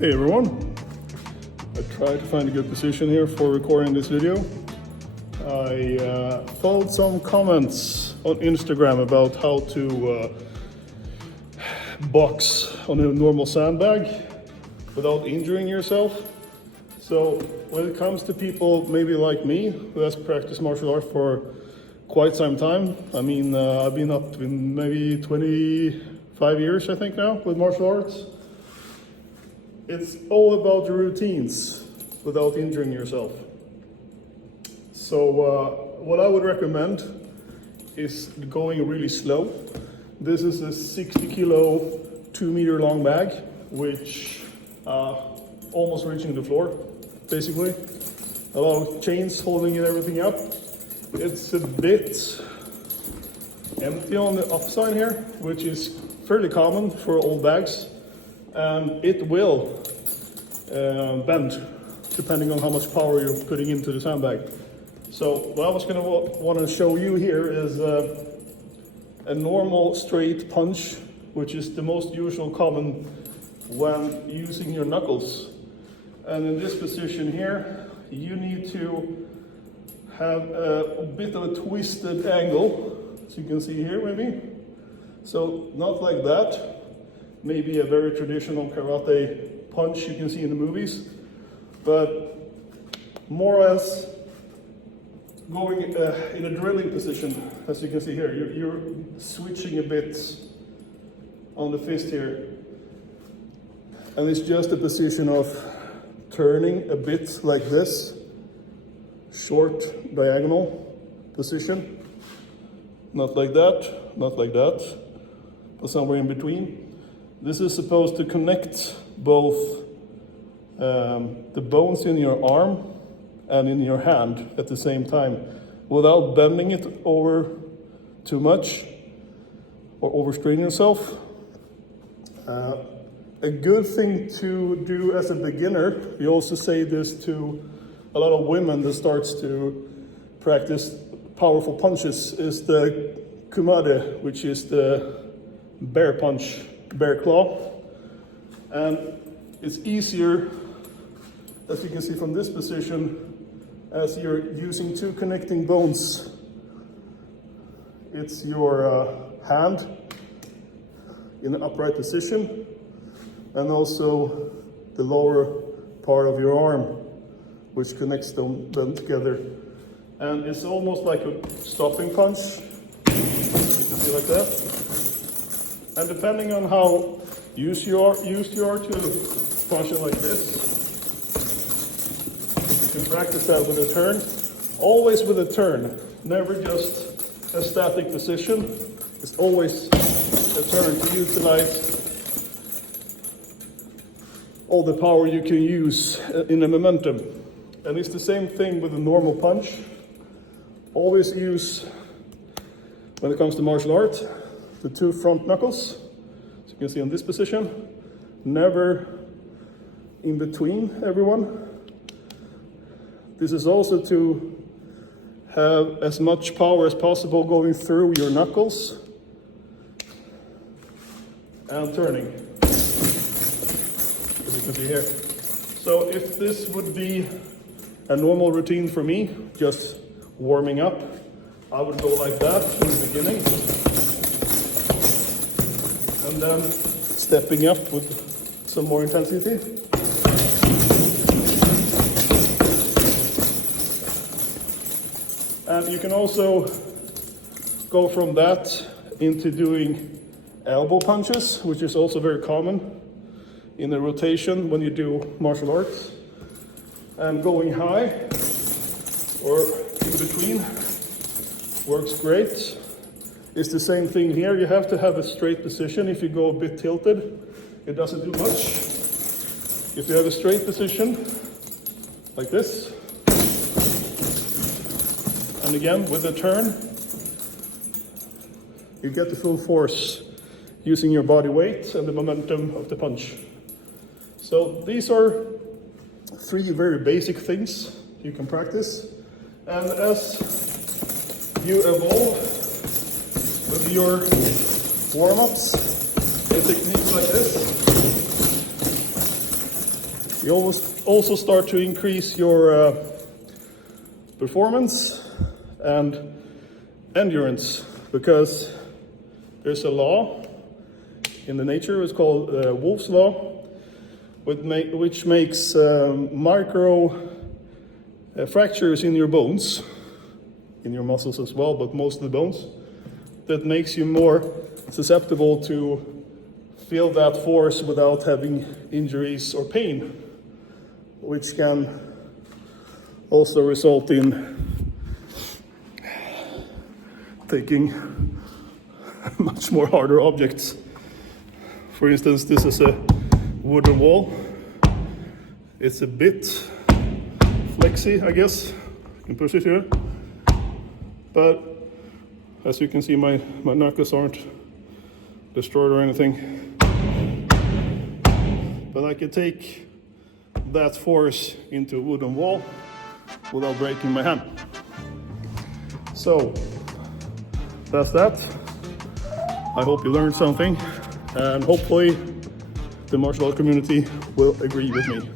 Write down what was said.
Hey everyone, I tried to find a good position here for recording this video. I followed some comments on Instagram about how to box on a normal sandbag without injuring yourself. So when it comes to people maybe like me who has practiced martial arts for quite some time, I mean I've been up in maybe 25 years I think now with martial arts. It's all about the routines without injuring yourself. So what I would recommend is going really slow. This is a 60 kilo, 2 meter long bag, which almost reaching the floor, basically. A lot of chains holding everything up. It's a bit empty on the upside here, which is fairly common for old bags. And it will bend depending on how much power you're putting into the sandbag. So what I was going to want to show you here is a normal straight punch, which is the most usual common when using your knuckles. And in this position here, you need to have a bit of a twisted angle, as you can see here maybe. So not like that. Maybe a very traditional karate punch you can see in the movies, but more or less going in a drilling position, as you can see here. You're switching a bit on the fist here, and it's just a position of turning a bit like this, short diagonal position, not like that, not like that, but somewhere in between. This is supposed to connect both the bones in your arm and in your hand at the same time without bending it over too much or overstraining yourself. A good thing to do as a beginner, we also say this to a lot of women that starts to practice powerful punches, is the kumade, which is the bear punch. Bear claw, and it's easier, as you can see from this position, as you're using two connecting bones. It's your hand in an upright position, and also the lower part of your arm, which connects them together. And it's almost like a stopping punch, you can see like that. And depending on how used you are to punch it like this, you can practice that with a turn. Always with a turn, never just a static position. It's always a turn to utilize all the power you can use in a momentum. And it's the same thing with a normal punch. Always use, when it comes to martial art, the two front knuckles, as you can see in this position, never in between everyone. This is also to have as much power as possible going through your knuckles and turning, as you can see here. So if this would be a normal routine for me, just warming up, I would go like that in the beginning. And then stepping up with some more intensity. And you can also go from that into doing elbow punches, which is also very common in the rotation when you do martial arts. And going high or in between works great. It's the same thing here. You have to have a straight position. If you go a bit tilted, it doesn't do much. If you have a straight position, like this, and again with a turn, you get the full force using your body weight and the momentum of the punch. So these are three very basic things you can practice. And as you evolve with your warm-ups and techniques like this, You also start to increase your performance and endurance, because there's a law in the nature, it's called Wolff's Law, which makes micro fractures in your bones, in your muscles as well, but most of the bones, that makes you more susceptible to feel that force without having injuries or pain, which can also result in taking much more harder objects. For instance, this is a wooden wall. It's a bit flexy, I guess. You can push it here. But as you can see, my knuckles aren't destroyed or anything. But I can take that force into a wooden wall without breaking my hand. So that's that. I hope you learned something, and hopefully the martial art community will agree with me.